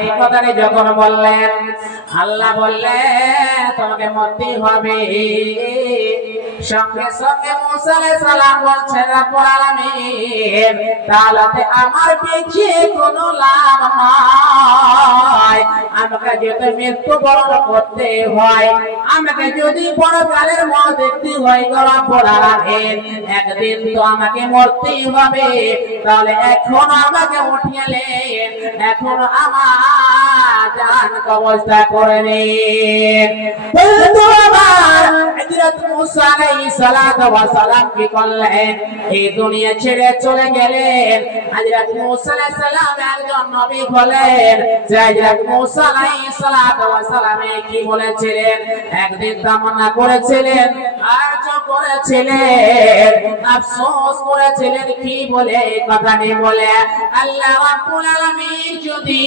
এই কথাটি যখন বললেন, আল্লাহ বললেন তোমাকে মরতে হবে। সঙ্গে সঙ্গে মুসা আলাইহিস সালাম বলছেন, রব্বুল আলামিন তাহলে আমার পিছিয়ে কোনো লাভ নাই, আমাকে যদি মৃত্যুবরণ করতে হয়, আমাকে যদি পরকালের মত দেখতে হয়, রব্বুল আলামিন একদিন তো আমাকে মরতেই হবে। তাহলে এখন আমাকে উঠিয়েলেন, এখন আমার জান কবজা করে নিন। হযরত মুসা আলাইহিস সালাম কি করলেন? এই দুনিয়া ছেড়ে চলে গেলেন। হযরত মুসা আলাইহিস সালাম একজন নবী হলেন। হযরত মুসা আলাইহিস সালাম কি বলেছিলেন? একদিন তামান্না করেছিলেন, আরজ করেছিলেন, আফসোস করেছিলেন। কি বলে? কথাটি বলে, আল্লাহ রাব্বুল আলামিন যদি